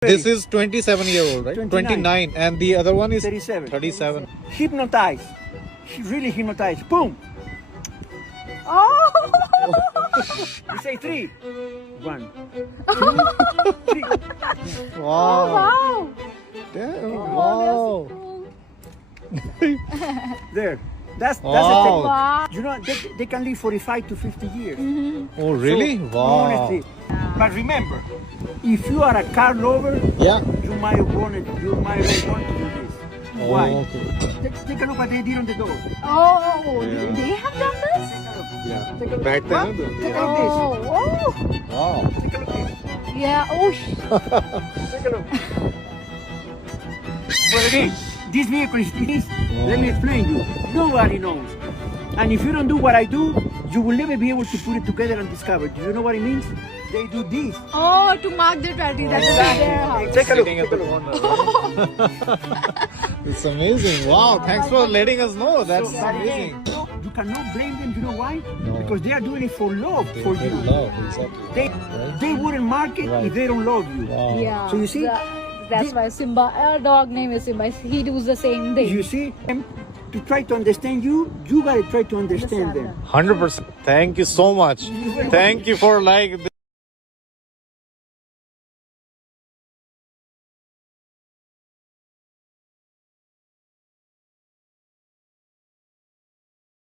This is 27-year-old, right? 29. And the other one is 37. 37. Hypnotized. Really hypnotized. Boom. Oh! You say 3. 1, 2, 3. Wow. Wow! Damn. Oh, Wow. There. That's Wow. the thing. Wow! You know, they can live 45 to 50 years. Oh, really? So, Wow. honestly. But remember, if you are a car lover, Yeah. you might want to do this. Why? Oh, okay. Take a look what they did on the door. Oh, Yeah. they have done this? Yeah. Take a look. Back then. Take a look Oh, oh. Wow. this. Take a look this. Yeah, oh, Take a look. But again, this vehicle is this. Let me explain you. Nobody knows. And if you don't do what I do, you will never be able to put it together and discover. Do you know what it means? They do this. oh, to mark the territory that is in their house. Take a look. Sitting at the corner. It's amazing. Wow. Thanks for letting us know. That's So, but amazing. again, you cannot blame them. You know why? No. Because they are doing it for love, for you. Love, exactly. They wouldn't mark it Right. if they don't love you. Wow. Yeah. So you see? That's why Simba, our dog name is Simba. He does the same thing. You see? To try to understand you, you gotta try to understand them. 100%. Thank you so much. Thank you for like